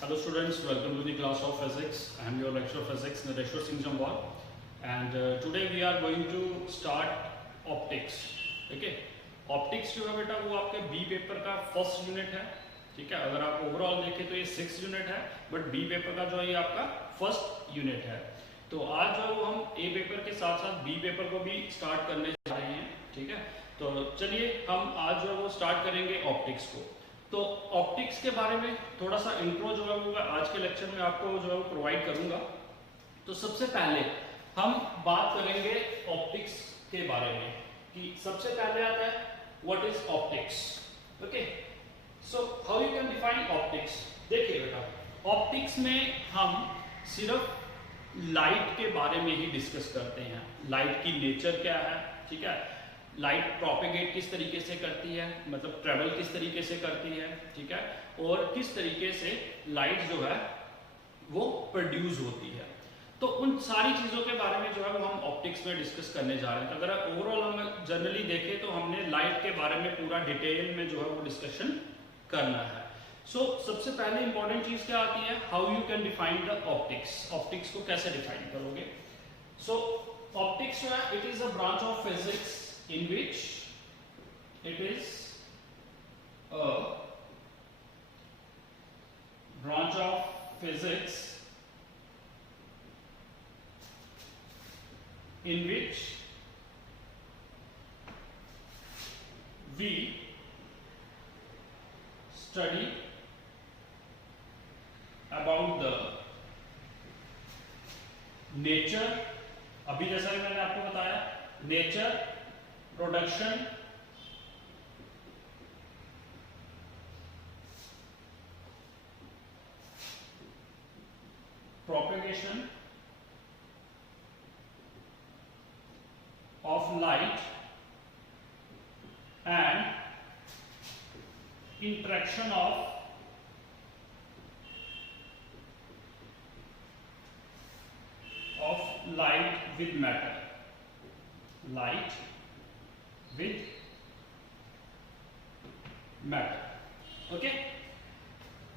Hello students, welcome to the class of physics. I am your lecturer of physics, Nareshwar Singh Jamwal, and today we are going to start optics. Okay, optics जो है बेटा वो आपके B paper का first unit है. ठीक है, अगर आप ओवरऑल देखें तो ये 6 यूनिट है, बट बी पेपर का जो है ये आपका फर्स्ट यूनिट है. तो आज जो वो हम ए पेपर के साथ साथ बी पेपर को भी स्टार्ट करने जा रहे हैं. ठीक है, तो चलिए हम आज जो है वो स्टार्ट करेंगे ऑप्टिक्स को. तो ऑप्टिक्स के बारे में थोड़ा सा इंट्रो जो है वो आज के लेक्चर में आपको जो है वो प्रोवाइड करूंगा. तो सबसे पहले हम बात करेंगे ऑप्टिक्स के बारे में कि सबसे पहले आता है what is optics. Okay, so how you can define optics. देखिए बेटा, ऑप्टिक्स में हम सिर्फ लाइट के बारे में ही डिस्कस करते हैं. लाइट की नेचर क्या है, ठीक है, लाइट प्रोपेगेट किस तरीके से करती है, मतलब ट्रेवल किस तरीके से करती है, ठीक है, और किस तरीके से लाइट जो है वो प्रोड्यूस होती है. तो उन सारी चीज़ों के बारे में जो है वो हम ऑप्टिक्स में डिस्कस करने जा रहे हैं. तो अगर ओवरऑल हम जनरली देखें तो हमने लाइट के बारे में पूरा डिटेल में जो है वो डिस्कशन करना है. सो सबसे पहले इंपॉर्टेंट चीज़ क्या आती है, how you can define the optics. Optics को कैसे डिफाइन करोगे. सो ऑप्टिक्स जो है it is a branch of physics in which it is a branch of physics in which we study about the nature. अभी जैसा कि मैंने आपको बताया, nature, production, propagation of light and interaction of light with matter. Light with matter. Okay,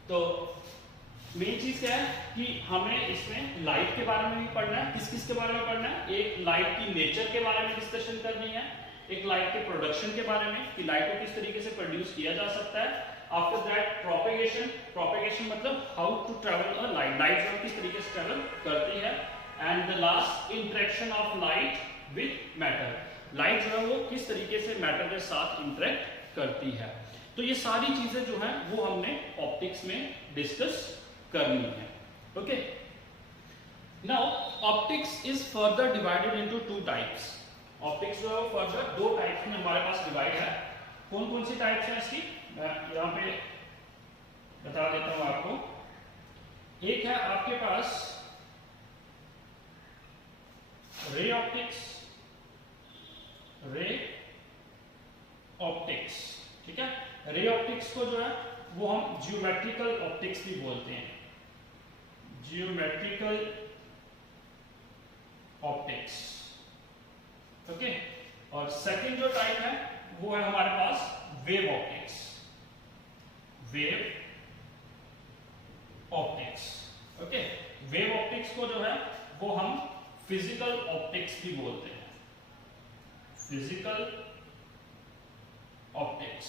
तो main चीज क्या है कि हमें इसमें लाइट के बारे में भी पढ़ना है. किस किस के बारे में पढ़ना है, एक लाइट की नेचर के बारे में डिस्कशन करनी है, एक लाइट के प्रोडक्शन के बारे में कि लाइट को किस तरीके से प्रोड्यूस किया जा सकता है. After that propagation. प्रोपेगेशन मतलब how to travel a light, light जो किस तरीके से ट्रेवल करती है. And the last interaction of light with matter. Light जो है वो किस तरीके से मैटर के साथ इंटरेक्ट करती है. तो ये सारी चीजें जो हैं वो हमने ऑप्टिक्स में डिस्कस करनी है. Okay, now optics is further divided into two types. Optics जो है वो फर्दर दो टाइप्स में हमारे पास डिवाइड है. कौन कौन सी टाइप्स हैं इसकी, मैं यहाँ पे बता देता हूं आपको. एक है आपके पास रे ऑप्टिक्स. रे ऑप्टिक्स, ठीक है. रे ऑप्टिक्स को जो है वो हम जियोमेट्रिकल ऑप्टिक्स भी बोलते हैं. Geometrical optics. ओके, और सेकंड जो टाइप है वो है हमारे पास wave optics. Wave optics. Okay, wave optics को जो है वो हम फिजिकल ऑप्टिक्स भी बोलते हैं. Physical optics.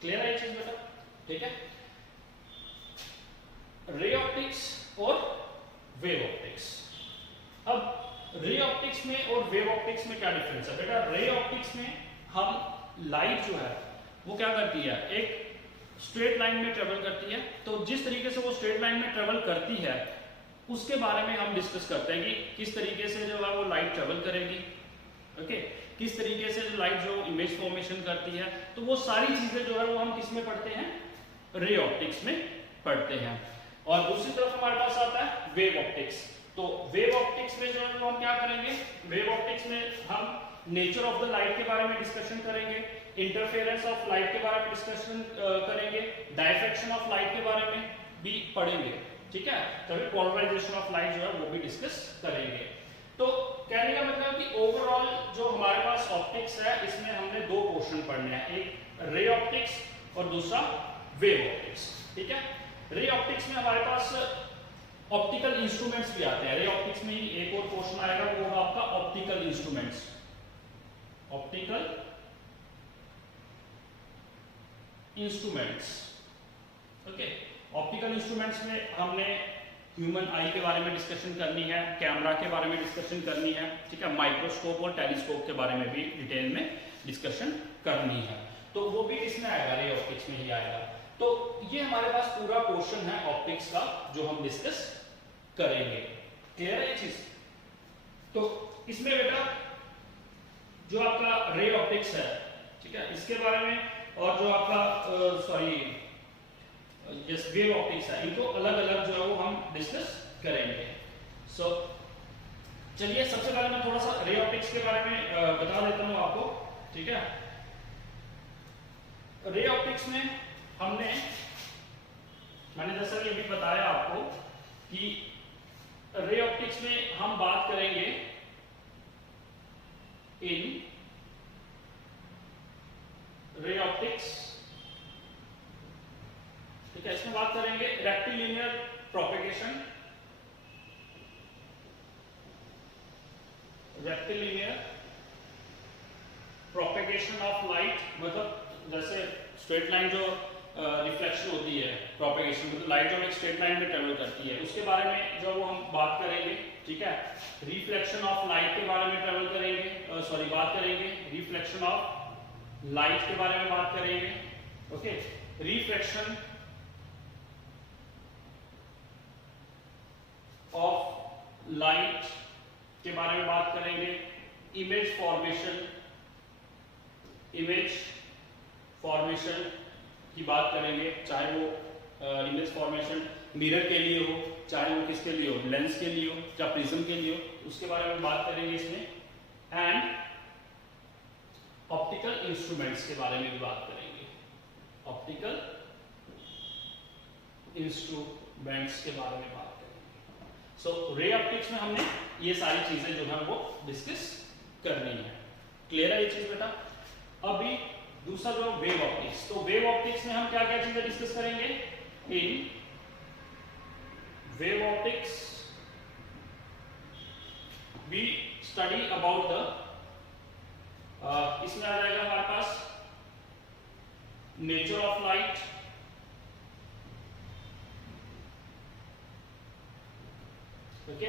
क्लियर है ये चीज बेटा, ठीक है. रे ऑप्टिक्स और वेव ऑप्टिक्स. अब रे ऑप्टिक्स में और वेव ऑप्टिक्स में क्या डिफरेंस है बेटा. रे ऑप्टिक्स में हम लाइट जो है वो क्या करती है, एक स्ट्रेट लाइन में ट्रेवल करती है. तो जिस तरीके से वो स्ट्रेट लाइन में ट्रेवल करती है उसके बारे में हम डिस्कस करते हैं कि किस तरीके से जो है वो लाइट ट्रेवल करेगी. ओके, किस तरीके से जो लाइट जो इमेज फॉर्मेशन करती है. तो वो सारी चीजें जो है वो हम किस में पढ़ते हैं, रे ऑप्टिक्स में पढ़ते हैं. और दूसरी तरफ हमारे पास आता है वेव ऑप्टिक्स. तो वेव ऑप्टिक्स में जो है वो हम क्या करेंगे, वेव ऑप्टिक्स में हम नेचर ऑफ द लाइट के बारे में डिस्कशन करेंगे, इंटरफेरेंस ऑफ लाइट के बारे में डिस्कशन करेंगे, डायफ्रैक्शन ऑफ लाइट के बारे में भी पढ़ेंगे. ठीक है, तभी पोलराइजेशन ऑफ लाइट जो है वो भी डिस्कस करेंगे. तो कहने का मतलब कि ओवरऑल जो हमारे पास ऑप्टिक्स है इसमें हमने दो पोर्शन पढ़ने हैं, एक रे ऑप्टिक्स और दूसरा वेव ऑप्टिक्स. ठीक है, रे ऑप्टिक्स में हमारे पास ऑप्टिकल इंस्ट्रूमेंट्स भी आते हैं। रे ऑप्टिक्स में ही एक और पोर्शन आएगा, वो होगा आपका optical instruments. Optical instruments, okay. Optical instruments में हमने ह्यूमन आई के बारे में डिस्कशन करनी है, कैमरा के बारे में डिस्कशन करनी है, ठीक है, माइक्रोस्कोप और टेलीस्कोप के बारे में भी डिटेल में डिस्कशन करनी है। तो वो भी किसमें आएगा? रे ऑप्टिक्स में ही आएगा। तो ये हमारे पास पूरा पोर्शन है ऑप्टिक्स का जो हम डिस्कस करेंगे। क्लियर है ये चीज? तो इसमें बेटा जो आपका रे ऑप्टिक्स है, ठीक है, इसके बारे में, और जो आपका यस वेव ऑप्टिक्स है, इनको अलग अलग जो है वो हम डिस्कस करेंगे। सो चलिए सबसे पहले मैं थोड़ा सा रे ऑप्टिक्स के बारे में बता देता हूं आपको, ठीक है। रे ऑप्टिक्स में मैंने जैसा कि अभी बताया आपको कि रे ऑप्टिक्स में हम बात करेंगे इन रे ऑप्टिक्स, ठीक है। इसमें बात करेंगे rectilinear propagation, rectilinear propagation of light, मतलब जैसे स्ट्रेट लाइन जो रिफ्लेक्शन होती है, प्रोपेगेशन मतलब लाइट जो एक स्ट्रेट लाइन में ट्रेवल करती है, उसके बारे में जो वो हम बात करेंगे, ठीक है। रिफ्लेक्शन ऑफ लाइट के बारे में ट्रेवल करेंगे, बात करेंगे। रिफ्लेक्शन ऑफ लाइट के बारे में बात करेंगे, ओके। रिफ्लेक्शन ऑफ लाइट के बारे में बात करेंगे। इमेज फॉर्मेशन की बात करेंगे, चाहे वो इमेज फॉर्मेशन मिरर के लिए हो, चाहे वो किसके लिए हो, लेंस के लिए हो, या प्रिज्म के लिए हो, उसके बारे में बात करेंगे इसमें। एंड ऑप्टिकल इंस्ट्रूमेंट्स के बारे में भी बात करेंगे, ऑप्टिकल इंस्ट्रूमेंट्स के बारे में बात करेंगे। सो रे ऑप्टिक्स में हमने ये सारी चीजें जो है वो डिस्कस करनी है। क्लियर है ये चीज बेटा? अभी दूसरा जो वेव ऑप्टिक्स, तो वेव ऑप्टिक्स में हम क्या क्या चीजें डिस्कस करेंगे? In wave optics we study about the, इसमें आ जाएगा हमारे पास nature of light, okay.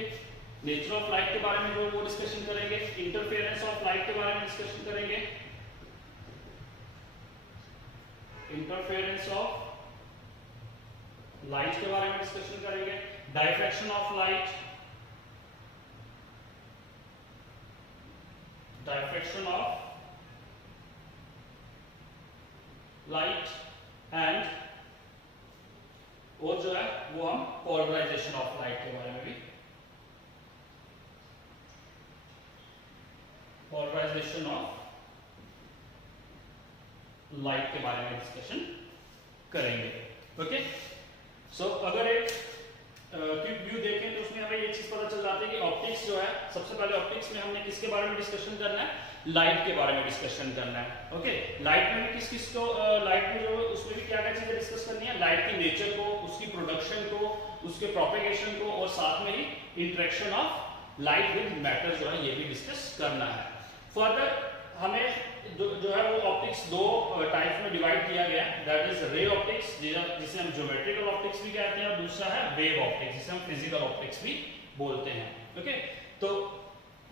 Nature of light के बारे में जो वो डिस्कशन करेंगे। इंटरफेरेंस ऑफ लाइट के बारे में डिस्कशन करेंगे। इंटरफेरेंस ऑफ लाइट के बारे में डिस्कशन करेंगे। Diffraction of light, diffraction of light, and और जो है वो हम पोलराइजेशन ऑफ लाइट के बारे में भी, पोलराइजेशन ऑफ लाइट के बारे में डिस्कशन करेंगे, ओके। सो अगर एक क्विक व्यू देखें तो उसमें हमें ये चीज पता चल जाती है कि ऑप्टिक्स जो है, सबसे पहले ऑप्टिक्स में हमने किसके बारे में डिस्कशन करना है? लाइट के बारे में डिस्कशन करना है, ओके। लाइट में भी किस को लाइट में जो उसमें भी क्या क्या चीजें डिस्कस करनी है? लाइट की नेचर को, उसकी प्रोडक्शन को, उसके प्रोपेगेशन को, और साथ में ही interaction of light with matter जो है ये भी डिस्कस करना है। फर्दर हमें जो है वो ऑप्टिक्स दो टाइप में डिवाइड किया गया है, दैट इज रे ऑप्टिक्स जिसे हम ज्योमेट्रिकल ऑप्टिक्स भी कहते हैं, और दूसरा है वेव ऑप्टिक्स जिसे हम फिजिकल ऑप्टिक्स भी बोलते हैं, ओके। तो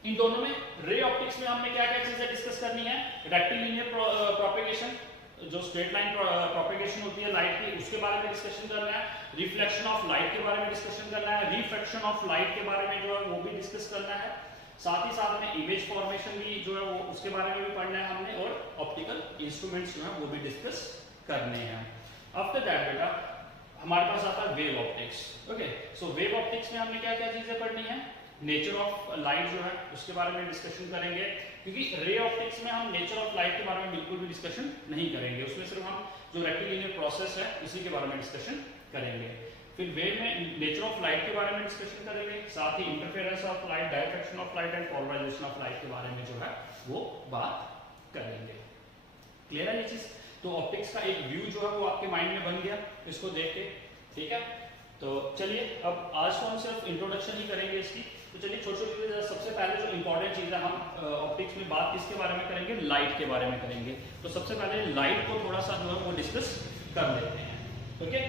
इन दोनों में रे ऑप्टिक्स में हमने क्या क्या चीजें डिस्कस करनी है? रेक्टिलिनियर प्रोपेगेशन, जो स्ट्रेट लाइन प्रोपेगेशन होती है लाइट की, उसके बारे में डिस्कशन करना है। रिफ्लेक्शन ऑफ लाइट के बारे में डिस्कशन करना है। रिफ्रैक्शन ऑफ लाइट के बारे में जो है वो भी डिस्कस करना है। साथ ही साथ में इमेज फॉर्मेशन भी जो है वो उसके बारे में भी पढ़ना है हमने, और ऑप्टिकल इंस्ट्रूमेंट्स जो है वो भी डिस्कस करने हैं। आफ्टर दैट बेटा हमारे पास आता है वेव ऑप्टिक्स, ओके। सो वेव ऑप्टिक्स में हमने क्या क्या चीजें पढ़नी है? नेचर ऑफ लाइट जो है उसके बारे में डिस्कशन करेंगे, क्योंकि रे ऑप्टिक्स में हम नेचर ऑफ लाइट के बारे में बिल्कुल भी डिस्कशन नहीं करेंगे, उसमें सिर्फ हम जो रेक्टिलिनियर प्रोसेस है उसी के बारे में डिस्कशन करेंगे। फिर वेव में नेचर ऑफ लाइट के बारे में डिस्कशन करेंगे, साथ ही interference of light, diffraction of light and polarisation of light के बारे में जो है वो बात करेंगे। क्लियर है ये चीज? तो ऑप्टिक्स का एक व्यू जो है वो आपके माइंड में बन गया, इसको देख के ठीक है, तो चलिए अब आज तो हम सिर्फ इंट्रोडक्शन ही करेंगे इसकी। तो चलिए छोटी छोटी चीजें, सबसे पहले जो इंपॉर्टेंट चीज़ है, हम ऑप्टिक्स में बात किसके बारे में करेंगे, लाइट के बारे में करेंगे। तो सबसे पहले लाइट को थोड़ा सा जो है वो डिस्कस कर लेते हैं। ओके,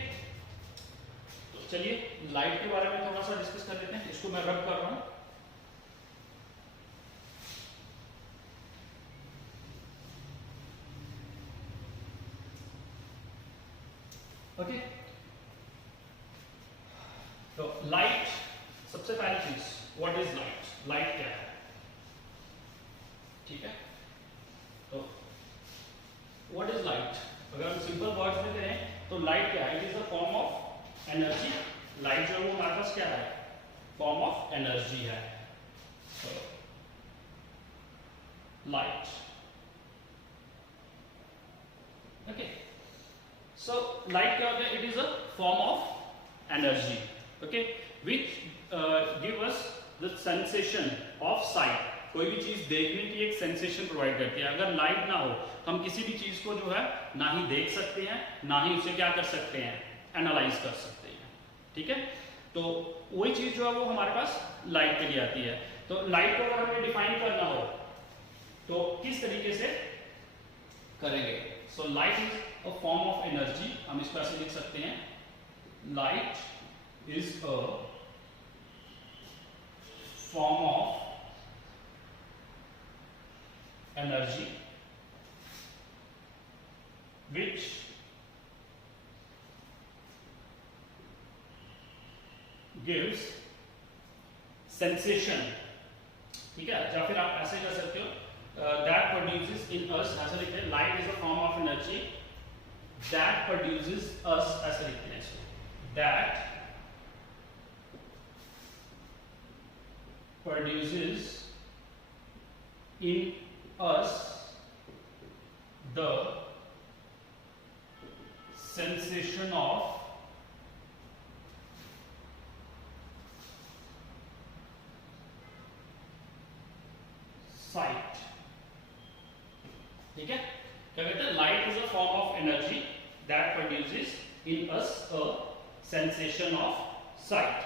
तो चलिए लाइट के बारे में थोड़ा सा डिस्कस कर लेते हैं। इसको मैं रब कर रहा हूँ। ओके, तो लाइट, सबसे पहली चीज, व्हाट इज लाइट? लाइट क्या है? ठीक है, तो व्हाट इज लाइट? अगर हम सिंपल वर्ड्स में कहें तो लाइट क्या है? It is a form of energy. Light जो है वो हमारे पास क्या है? फॉर्म ऑफ एनर्जी है। लाइट, ओके, सो लाइट क्या होता है? It is a form of energy, okay, which give us the sensation of site. कोई भी चीज देखने की एक सेंसेशन प्रोवाइड करती है। अगर लाइट ना हो तो हम किसी भी चीज को जो है ना ही देख सकते हैं, ना ही उसे क्या कर सकते हैं, एनालाइज कर सकते हैं। ठीक है, तो वही चीज जो है वो हमारे पास लाइट के लिए आती है। तो लाइट को अगर हमें डिफाइन करना हो तो किस तरीके से करेंगे? So light is a form of energy. हम इसको ऐसे लिख सकते हैं, light is a form of energy which gives sensation। ठीक है, या फिर आप ऐसे कर सकते हो, that produces in us, ऐसे लिखते हैं, light is a form of energy that produces us, ऐसे लिखते हैं इसको, that produces in us the sensation of sight। ठीक है, क्या कहते हैं? Light is a form of energy that produces in us a sensation of site.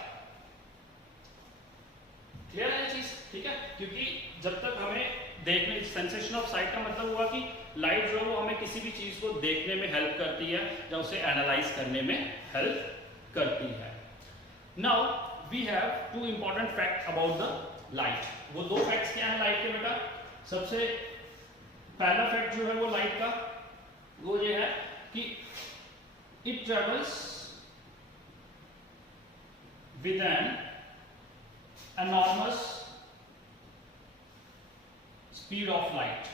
Clear है चीज? ठीक है, क्योंकि जब तक हमें देखने, सेंसेशन ऑफ साइट का मतलब हुआ कि लाइट जो है वो हमें किसी भी चीज को देखने में हेल्प करती है या उसे एनालाइज करने में हेल्प करती है। Now we have two important fact about the light. वो दो फैक्ट्स क्या हैं लाइट के बेटा? सबसे पहला फैक्ट जो है वो लाइट का वो ये है कि it travels with an enormous speed of light,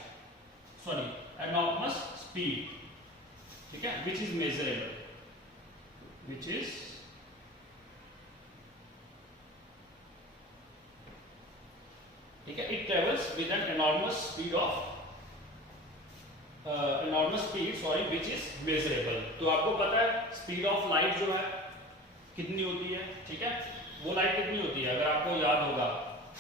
sorry, enormous speed, ठीक है, which is measurable, which is ठीक है, it travels with an enormous speed of sorry, which is measurable। तो आपको पता है स्पीड ऑफ लाइट जो है कितनी होती है? ठीक है, वो लाइट कितनी होती है? अगर आपको याद होगा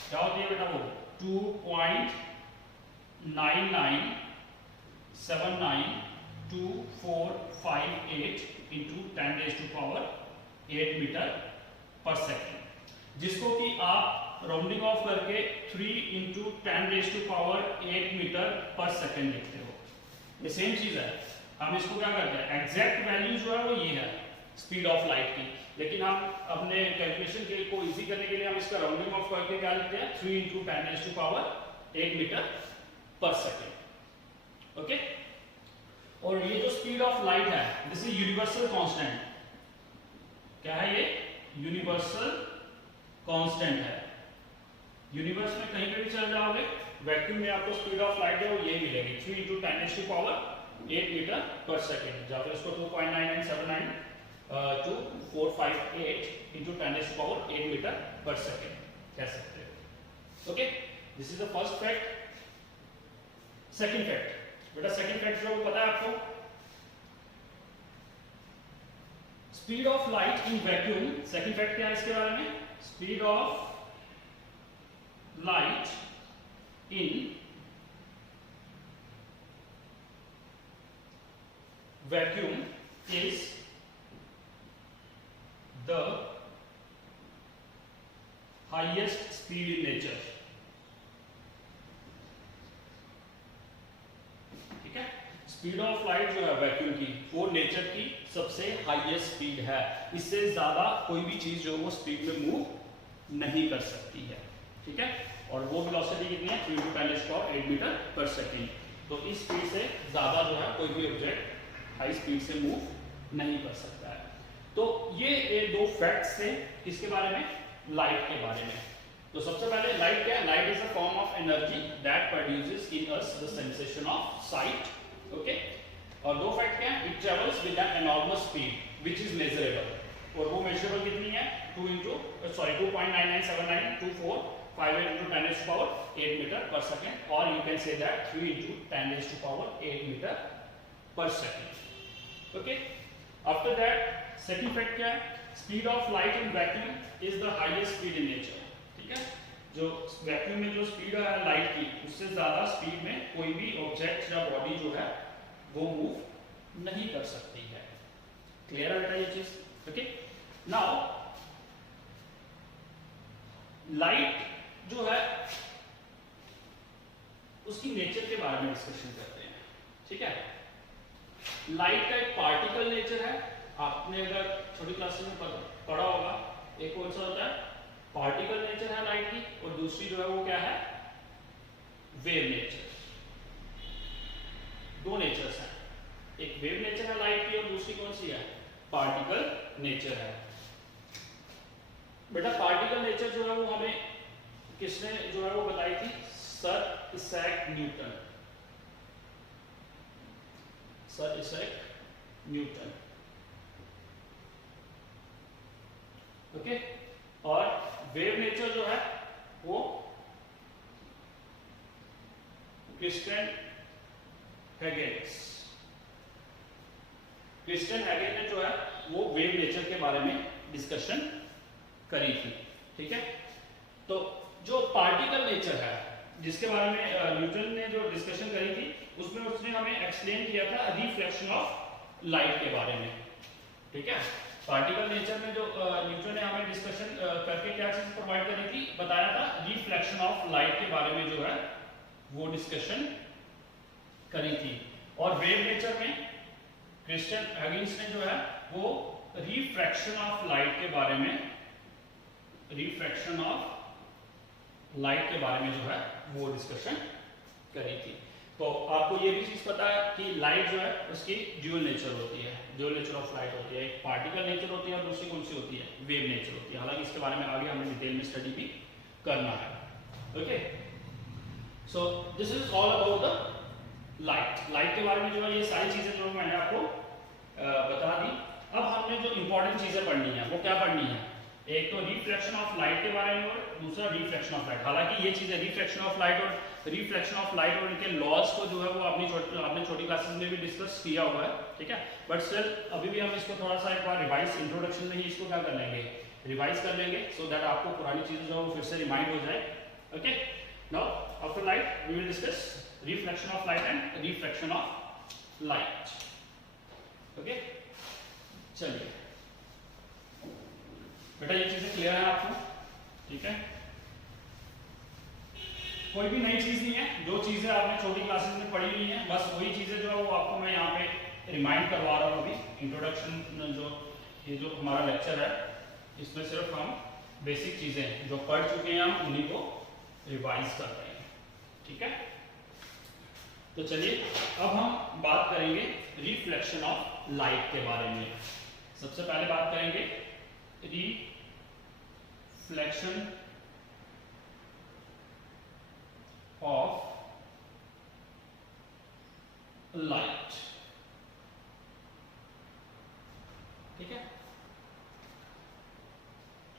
क्या होती है बेटा? वो 2.99792458 इंटू 10⁻⁸ मीटर पर सेकेंड, जिसको कि आप राउंडिंग ऑफ करके 3 इंटू 10⁸ मीटर पर सेकेंड लिखते हो। ये सेम चीज है। हम इसको क्या करते हैं? एग्जैक्ट वैल्यू जो है वो ये है स्पीड ऑफ लाइट की, लेकिन हम अपने कैलकुलेशन के को इजी करने के लिए हम इसका राउंडिंग ऑफ करके क्या लिखते हैं? 3 into 10⁻⁸ metre per second. Okay, और ये जो स्पीड ऑफ लाइट है दिस इज यूनिवर्सल कांस्टेंट। क्या है ये? यूनिवर्सल कांस्टेंट है। यूनिवर्स में कहीं पे भी चल जाओगे, वैक्यूम में आपको स्पीड ऑफ लाइट है वो यही मिलेगी, 3 इंटू 10⁸ मीटर पर सेकेंड, या फिर इसको 2.99792458 इंटू 10⁸ मीटर पर सेकेंड कह सकते हो। Okay, this is the first fact. Second fact बेटा, सेकेंड फैक्ट जो पता है आपको? Speed of light in vacuum. Second fact क्या है इसके बारे में? Speed of light in vacuum is highest speed in nature. ठीक है, स्पीड ऑफ लाइट जो है वैक्यूम की, वो नेचर की सबसे हाईएस्ट स्पीड है। इससे ज्यादा कोई भी चीज जो है वो स्पीड में मूव नहीं कर सकती है। ठीक है, और वो वेलोसिटी कितनी है, 3 × 10⁻⁸ मीटर पर सेकेंड। तो इस स्पीड से ज्यादा जो है कोई भी ऑब्जेक्ट हाई स्पीड से मूव नहीं कर सकता है। तो ये दो फैक्ट्स थे किसके बारे में, लाइट के बारे में। तो सबसे पहले लाइट क्या है, light is a form of energy that produces in us the sensation of sight. Okay, और दो फैक्ट क्या है, it travels with an enormous speed which is measurable, और वो मेजरेबल कितनी है, 2.99792458 × 10⁸ मीटर पर सेकेंड, और you can say that 3 × 10⁸ metre per second. Okay, after that second fact क्या है, speed of light in vacuum is the highest speed in nature. ठीक है, जो वैक्यूम में जो स्पीड है लाइट की, उससे ज्यादा स्पीड में कोई भी ऑब्जेक्ट या बॉडी जो है वो मूव नहीं कर सकती है। क्लियर है बेटा ये चीज? ओके, नाउ लाइट जो है उसकी नेचर के बारे में डिस्कशन करते हैं। ठीक है, लाइट का एक पार्टिकल नेचर है, आपने अगर छोटी क्लासेस में पढ़ा होगा। एक कौन सा होता है, पार्टिकल नेचर है लाइट की, और दूसरी जो है वो क्या है, वेव नेचर। दो नेचर्स हैं, एक वेव नेचर है लाइट की और दूसरी कौन सी है, पार्टिकल नेचर है। बेटा पार्टिकल नेचर जो है वो हमें किसने जो है वो बताई थी, sir Isaac Newton. Sir Isaac Newton. Okay, और वेव नेचर जो है वो क्रिस्टियन हैगेन्स। क्रिस्टियन हैगेन ने जो है वो वेव नेचर के बारे में डिस्कशन करी थी। ठीक है, तो जो पार्टिकल नेचर है जिसके बारे में न्यूटन ने जो डिस्कशन करी थी, उसमें उसने हमें एक्सप्लेन किया था रिफ्लेक्शन ऑफ लाइट के बारे में। ठीक है, पार्टिकल नेचर में जो न्यूटन ने हमें डिस्कशन करके क्या चीज प्रोवाइड करी थी, बताया था रिफ्लेक्शन ऑफ लाइट के बारे में जो है वो डिस्कशन करी थी। और वेव नेचर में क्रिस्टियन हैगेन्स ने जो है वो रिफ्रैक्शन ऑफ लाइट के बारे में, रिफ्रैक्शन ऑफ लाइट के बारे में जो है वो डिस्कशन करी थी। तो आपको ये भी चीज पता है कि लाइट जो है उसकी ड्यूअल नेचर होती है, ड्यूअल नेचर ऑफ लाइट होती है। एक पार्टिकल नेचर होती है और दूसरी कौन सी होती है, वेव नेचर होती है। हालांकि इसके बारे में आगे हमें डिटेल में स्टडी भी करना है। Okay, so this is all about the light. Light के बारे में जो है ये सारी चीजें जो मैंने आपको बता दी। अब हमने जो इंपॉर्टेंट चीजें पढ़नी है वो क्या पढ़नी है, एक तो रिफ्लेक्शन ऑफ लाइट के बारे में और दूसरा रिफ्लेक्शन ऑफ लाइट। हालांकि ये चीजें रिफ्लेक्शन ऑफ लाइट और इनके लॉज को जो है वो आपने छोटी क्लासेस में भी डिस्कस किया हुआ है। ठीक है, बट स्टिल अभी भी हम इसको थोड़ा सा एक बार रिवाइज, इंट्रोडक्शन में ही इसको क्या कर लेंगे, रिवाइज कर लेंगे, सो दैट आपको पुरानी चीजें जो है वो फिर से रिमाइंड हो जाए। Okay, now after light we will discuss reflection of light and refraction of light. Okay, चलिए बेटा ये चीजें क्लियर है आपको? ठीक है, कोई भी नई चीज नहीं है, जो चीजें आपने छोटी क्लासेस में पढ़ी हुई हैं बस वही चीजें जो है वो आपको मैं यहाँ पे रिमाइंड करवा रहा हूँ। अभी इंट्रोडक्शन जो ये जो हमारा लेक्चर है इसमें सिर्फ हम बेसिक चीजें जो पढ़ चुके हैं हम उन्हीं को रिवाइज कर रहे हैं। ठीक है, तो चलिए अब हम बात करेंगे रिफ्लेक्शन ऑफ लाइट के बारे में। सबसे पहले बात करेंगे रिफ्लेक्शन ऑफ लाइट। ठीक है,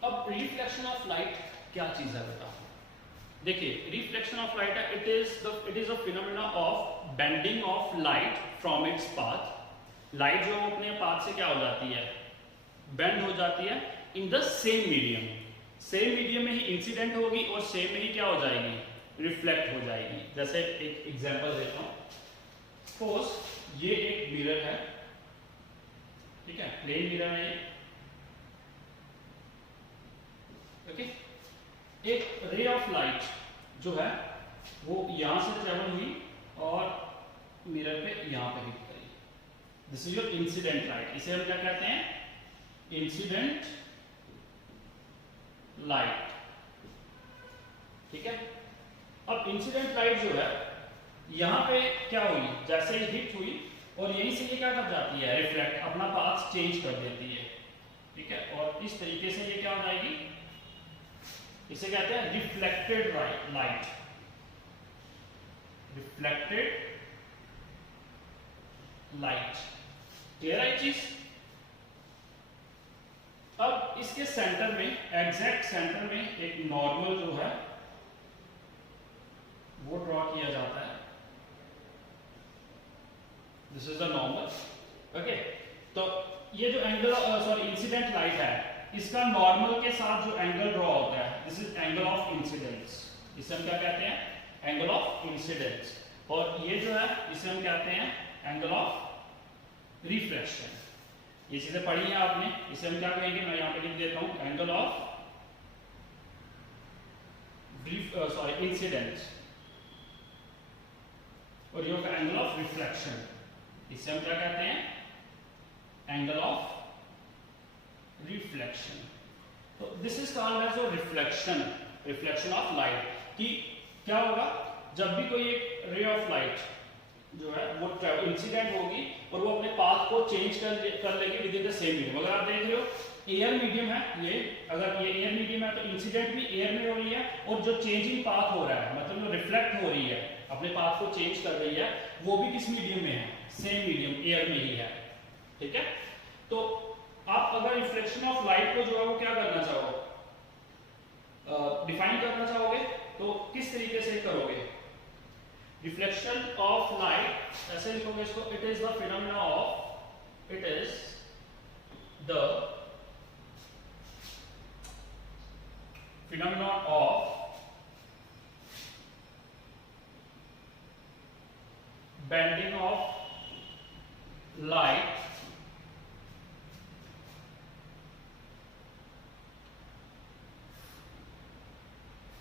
अब रिफ्लेक्शन ऑफ लाइट क्या चीज है बेटा? देखिए रिफ्लेक्शन ऑफ लाइट है, it is a phenomena of bending of light from its path. Light जो अपने पाथ से क्या हो जाती है, बेंड हो जाती है इन the same medium. Same medium में ही इंसिडेंट होगी और सेम में ही क्या हो जाएगी, रिफ्लेक्ट हो जाएगी। जैसे एक एग्जांपल देता हूं, सपोज ये एक मिरर है, ठीक है, प्लेन मिरर है ये। ओके, एक रे ऑफ लाइट जो है वो यहां से ट्रेवल हुई और मिरर पे यहां पे हिट करी। This is your incident light. इसे हम क्या कहते हैं? Incident light. ठीक है। अब इंसिडेंट लाइट जो है यहां पे क्या हुई, जैसे ही हिट हुई और यहीं से ये क्या कर जाती है, रिफ्लेक्ट, अपना पाथ चेंज कर देती है। ठीक है। और इस तरीके से ये क्या हो जाएगी, इसे कहते हैं reflected light. Reflected light. Clear है चीज? अब इसके सेंटर में, एग्जैक्ट सेंटर में एक नॉर्मल जो है वो ड्रॉ किया जाता है। This is the normal. Okay. तो ये जो एंगल, सॉरी, इंसिडेंट लाइट है, इसका नॉर्मल के साथ जो एंगल ड्रॉ होता है, this is angle of incidence. इसे हम क्या कहते हैं? Angle of incidence. और ये जो है इसे हम कहते हैं एंगल ऑफ रिफ्लेक्शन। ये चीजें पढ़ी है आपने। इसे हम क्या कहेंगे, मैं यहां पे लिख देता हूं, एंगल ऑफ इंसिडेंस। और ये होगा एंगल ऑफ रिफ्लेक्शन। इसे हम क्या कहते हैं? Angle of reflection. तो this is called as reflection, reflection of light. कि क्या होगा, जब भी कोई एक रे ऑफ लाइट जो है वो इंसिडेंट होगी और वो अपने पाथ को चेंज कर लेगी with in the same medium. अगर आप देख रहे हो एयर मीडियम है ये, अगर ये एयर मीडियम है तो इंसिडेंट भी एयर में हो रही है, और जो चेंजिंग पाथ हो रहा है, मतलब जो रिफ्लेक्ट हो रही है, अपने पाथ को चेंज कर रही है, वो भी किस मीडियम में है? सेम मीडियम, एयर में ही है। ठीक है। तो आप अगर रिफ्लेक्शन ऑफ लाइट को जो है वो क्या करना चाहोगे, डिफाइन करना चाहोगे, तो किस तरीके से करोगे? रिफ्लेक्शन ऑफ लाइट ऐसे लिखोगे इसको, it is the phenomena of, it is the phenomena of bending of light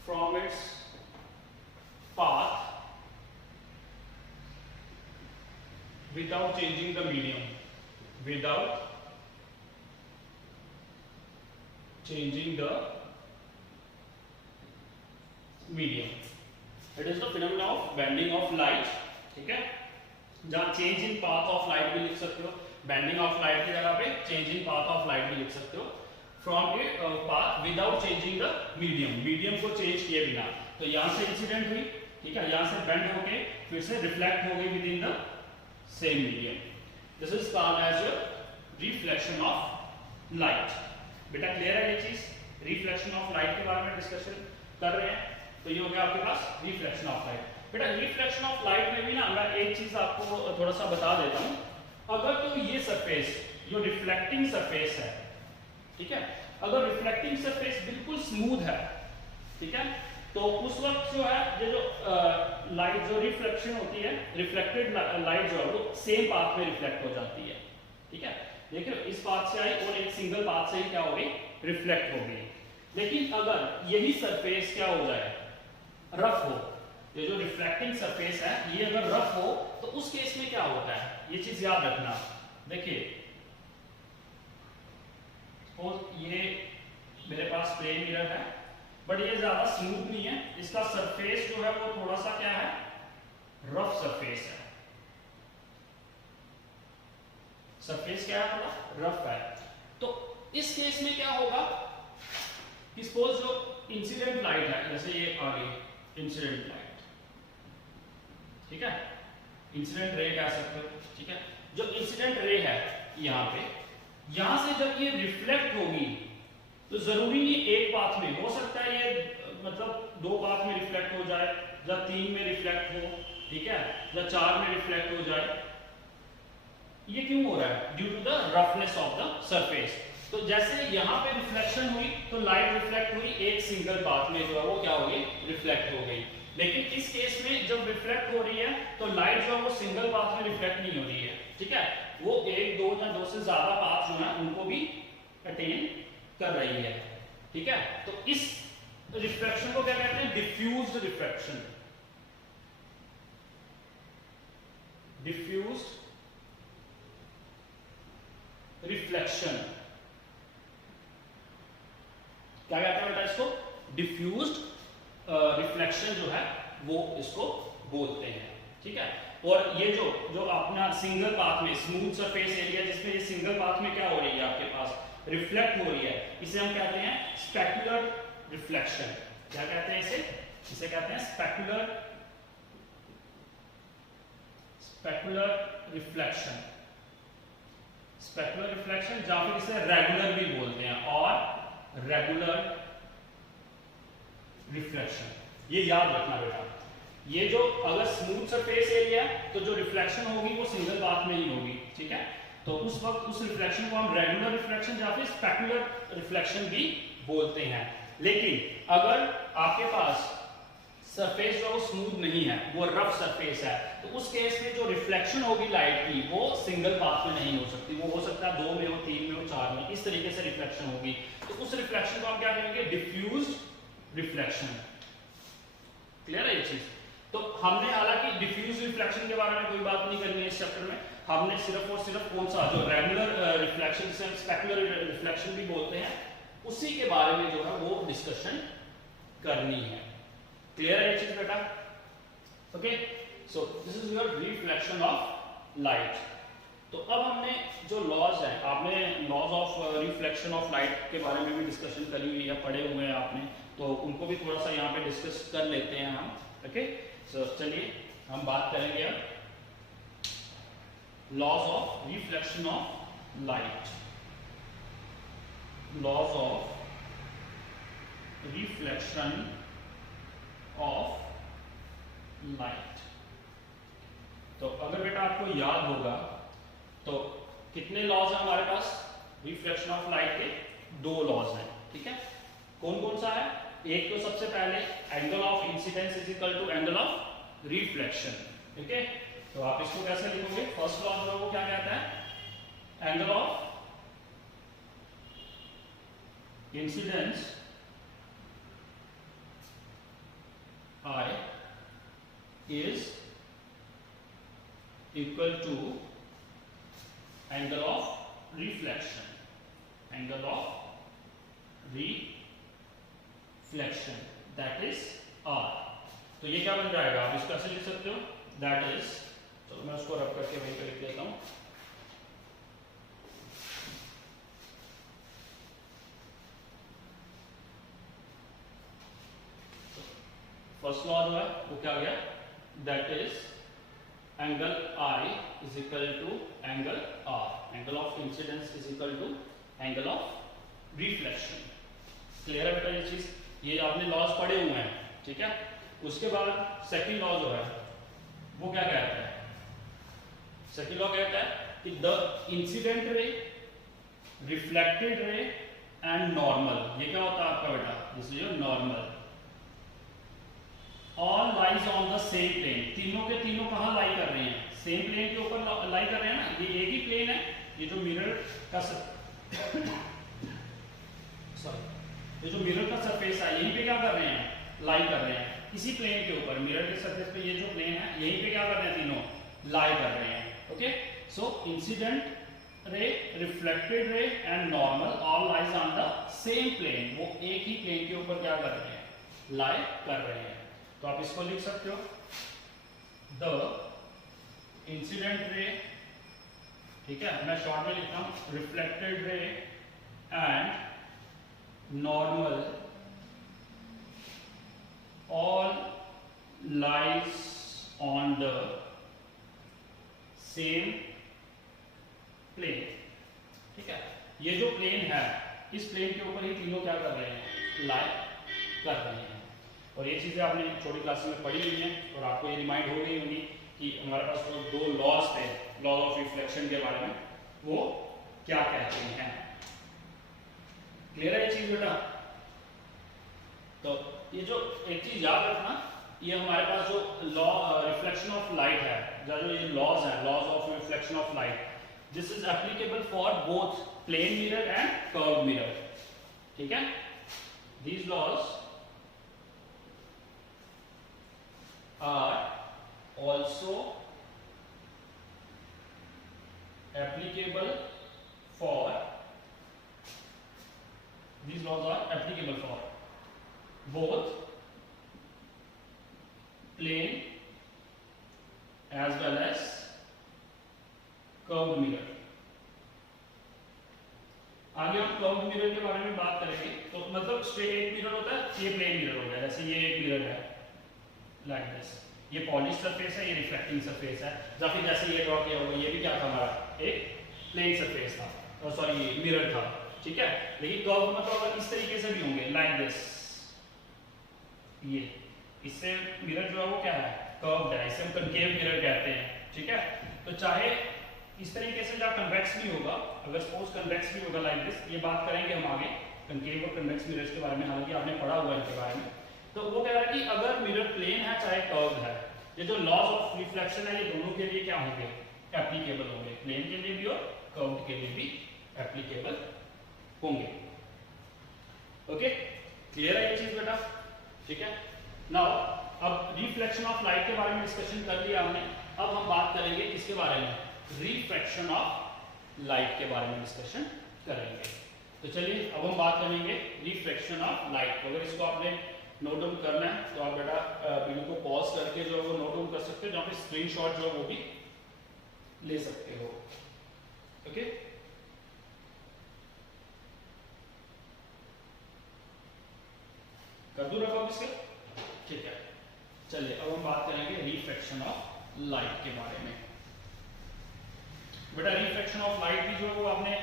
from its path without changing the medium, without changing the medium. It is the phenomena of bending of light. ठीक है। जहां change in path of light भी लिख सकते हो, bending of light की जगह पे change in path of light भी लिख सकते हो। From a path without changing the medium, medium को चेंज किए बिना। तो यहां से इंसिडेंट हुई, ठीक है, यहां से बेंड होके फिर से रिफ्लेक्ट हो गई within the same medium. This is called as your reflection of light. बेटा क्लियर है ये चीज? रिफ्लेक्शन ऑफ लाइट के बारे में डिस्कशन कर रहे हैं। तो ये हो गया आपके पास रिफ्लेक्शन ऑफ लाइट। बेटा रिफ्लेक्शन ऑफ लाइट में भी ना मैं एक चीज आपको थोड़ा सा बता देता हूं। अगर तो ये सरफेस जो रिफ्लेक्टिंग सरफेस है, ठीक है, अगर रिफ्लेक्टिंग सरफेस बिल्कुल स्मूथ है, ठीक है, तो उस वक्त जो है ये जो लाइट जो रिफ्लेक्शन होती है, रिफ्लेक्टेड लाइट जो है वो सेम पाथ में रिफ्लेक्ट हो जाती है। ठीक है, देखिए इस पाथ से आई और एक सिंगल पाथ से ही क्या हो गई, रिफ्लेक्ट हो गई। लेकिन अगर यही सरफेस क्या हो जाए, रफ हो, ये जो रिफ्लेक्टिंग सरफेस है ये अगर रफ हो तो उस केस में क्या होता है, ये चीज याद रखना। देखिए ये मेरे पास प्लेन मिरर है, बट ये ज्यादा स्मूथ नहीं है, इसका सरफेस जो है वो थोड़ा सा क्या है, रफ सरफेस है। सरफेस क्या है, थोड़ा रफ है। तो इस केस में क्या होगा कि सपोज जो इंसिडेंट लाइट है, जैसे ये आ गई इंसिडेंट लाइट, ठीक है, इंसिडेंट रे कह सकते हो, ठीक है, जो इंसिडेंट रे है यहाँ पे, यहां से जब ये रिफ्लेक्ट होगी तो जरूरी नहीं एक पाथ में, हो सकता है ये मतलब दो पाथ में रिफ्लेक्ट हो जाए, या तीन में रिफ्लेक्ट हो, ठीक है, या चार में रिफ्लेक्ट हो जाए। ये क्यों हो रहा है, due to the roughness of the surface. तो जैसे यहाँ पे रिफ्लेक्शन हुई तो लाइट रिफ्लेक्ट हुई एक सिंगल पाथ में, जो है वो क्या हो गई, रिफ्लेक्ट हो गई। लेकिन इस केस में जब रिफ्लेक्ट हो रही है तो लाइट जो है वो सिंगल पाथ में रिफ्लेक्ट नहीं हो रही है, ठीक है, वो एक, दो या दो से ज्यादा पाथ जो है उनको भी अटेन कर रही है, ठीक है। तो इस रिफ्लेक्शन को क्या कहते हैं? Diffused reflection. डिफ्यूज्ड रिफ्लेक्शन क्या कहते हैं बेटा इसको? डिफ्यूज्ड रिफ्लेक्शन जो है वो इसको बोलते हैं। ठीक है, और ये जो अपना सिंगल पाथ में स्मूथ सरफेस एरिया जिसमें ये सिंगल पाथ में क्या हो रही है आपके पास रिफ्लेक्ट हो रही है, इसे हम कहते हैं स्पेकुलर रिफ्लेक्शन। क्या कहते हैं इसे? इसे कहते हैं स्पेकुलर रिफ्लेक्शन। स्पेकुलर रिफ्लेक्शन या फिर इसे रेगुलर भी बोलते हैं, और रेगुलर रिफ्लेक्शन। ये याद रखना बेटा, ये जो अगर स्मूथ सरफेस एरिया है तो जो रिफ्लेक्शन होगी वो सिंगल पाथ में ही होगी। ठीक है, तो उस वक्त उस रिफ्लेक्शन को हम रेगुलर रिफ्लेक्शन या फिर स्पेकुलर रिफ्लेक्शन भी बोलते हैं। लेकिन अगर आपके पास सरफेस जो स्मूथ नहीं है, वो रफ सरफेस है, तो उस केस में जो रिफ्लेक्शन होगी लाइट की वो सिंगल पाथ में नहीं हो सकती, वो हो सकता है 2 में हो, 3 में हो, 4 में, इस तरीके से रिफ्लेक्शन होगी। तो उस रिफ्लेक्शन को हम क्या कहेंगे? Diffused reflection. क्लियर है ये चीज? तो हमने हालांकि डिफ्यूज रिफ्लेक्शन के बारे में कोई बात नहीं करनी है इस चैप्टर में, हमने सिर्फ और सिर्फ कौन सा जो रेगुलर रिफ्लेक्शन से स्पेकुलर रिफ्लेक्शन भी बोलते हैं उसी के बारे में जो है वो डिस्कशन करनी है। क्लियर है ये चीज बेटा? Okay, so this is your reflection of light. तो अब हमने जो लॉज है, आपने laws of reflection of light के बारे में भी डिस्कशन करी हुई है, पढ़े हुए हैं आपने, तो उनको भी थोड़ा सा यहाँ पे डिस्कस कर लेते हैं हम। ओके, सो चलिए हम बात करेंगे अब laws of reflection of light. Laws of reflection of light. तो अगर बेटा आपको याद होगा तो कितने लॉज हैं हमारे पास रिफ्लेक्शन ऑफ लाइट के? 2 लॉज हैं। ठीक है, कौन कौन सा है? एक तो सबसे पहले angle of incidence is equal to angle of reflection. ठीक है, तो आप इसको कैसे लिखोगे? फर्स्ट लॉ जो है वो क्या कहता है? Angle of incidence I is equal to angle of reflection. Angle of reflection, that is R. तो ये क्या बन जाएगा? आप इसको ऐसे लिख सकते हो, that is, चलो मैं उसको रब करके वहीं पे लिख देता हूं। फर्स्ट लॉ जो है वो क्या गया? That is angle I is equal to angle R। Angle of incidence is equal to angle of reflection. Clear है बेटा ये चीज? ये आपने लॉज पढ़े हुए हैं। ठीक है, उसके बाद सेकंड लॉ जो है वो क्या कहता है? सेकंड लॉ कहता है कि the incident ray, reflected ray and normal, ये क्या होता है आपका बेटा? This is your normal. All lies on the same plane. तीनों के तीनों कहां लाई कर रहे हैं? सेम प्लेन के ऊपर लाई कर रहे हैं ना, ये एक ही प्लेन है। ये जो मिरर का ये जो मिरर का सरफेस है यहीं पे क्या कर रहे हैं? लाई कर रहे हैं इसी प्लेन के ऊपर। मिरर के सरफेस पे ये जो प्लेन है यहीं पे क्या कर रहे हैं? तीनों लाई कर रहे हैं। Okay, so incident ray, reflected ray and normal all lies on the same plane. वो एक ही प्लेन के ऊपर क्या कर रहे हैं? लाई कर रहे हैं। तो आप इसको लिख सकते हो द इंसिडेंट रे, ठीक है, मैं शॉर्ट में लिखता हूं, reflected ray and normal all lies on the same plane. ठीक है, ये जो प्लेन है इस प्लेन के ऊपर ही तीनों क्या कर रहे हैं? लाई कर रहे हैं। और ये चीजें आपने छोटी क्लासेस में पढ़ी हुई हैं और आपको ये रिमाइंड हो गई होगी कि हमारे पास जो 2 लॉज थे लॉज ऑफ रिफ्लेक्शन के बारे में, वो क्या कहते हैं। क्लियर है ये चीज बेटा? तो ये जो एक चीज याद रखना, ये हमारे पास जो लॉ रिफ्लेक्शन ऑफ लाइट है, जो ये लॉज है, laws of reflection of light, this is applicable for both plane mirror and curve mirror. ठीक है, these laws are also applicable for, these laws are applicable for both plane as well as curved mirror. आगे हम curved mirror के बारे में बात करेंगे। तो मतलब स्ट्रेट एक मिरर होता है, ये प्लेन मिरर हो गया, जैसे ये एक मिरर है लाइक दिस, ये पॉलिश सरफेस है, ये रिफ्लेक्टिंग सरफेस है, या फिर जैसे ये ड्रॉ किया हुआ, ये भी क्या था हमारा एक प्लेन सरफेस था, और सॉरी मिरर था, ठीक है। लेकिन कर्व मतलब इस तरीके से भी होंगे लाइक दिस, ये इससे मिरर जो है वो क्या है, कर्व्ड है, इसे हम कनकेव मिरर कहते हैं, ठीक है। तो चाहे इस तरीके से जहाँ कन्वेक्स भी होगा, अगर सपोज कन्वेक्स भी होगा लाइक दिस, ये बात करेंगे हम आगे कनकेव और कन्वेक्स मिरर्स के बारे में, हालांकि आपने पढ़ा हुआ है इनके बारे में। तो वो कह रहा है कि अगर मिरर प्लेन है चाहे कर्व्ड है, ये जो लॉज ऑफ रिफ्लेक्शन है ये दोनों के लिए क्या होंगे, एप्लीकेबल होंगे, प्लेन के लिए भी और कर्व्ड के लिए भी एप्लीकेबल होंगे। ओके, क्लियर है ये चीज बेटा, ठीक है। नाउ अब रिफ्लेक्शन ऑफ लाइट के बारे में डिस्कशन कर लिया हमने, अब हम बात करेंगे किसके बारे में, रिफ्रैक्शन ऑफ लाइट के बारे में डिस्कशन करेंगे। तो चलिए अब हम बात करेंगे रिफ्रैक्शन ऑफ लाइट। अगर इसको आपने नोट डाउन करना है तो आप बेटा वीडियो को पॉज करके जो है वो नोट डाउन कर सकते हो, जहाँ पे स्क्रीनशॉट जो है वो भी ले सकते हो। ओके, कर दूं रखो इसके, ठीक है। चलिए अब हम बात करेंगे रिफ्रैक्शन ऑफ लाइट के बारे में। बेटा रिफ्रैक्शन ऑफ लाइट भी जो है वो आपने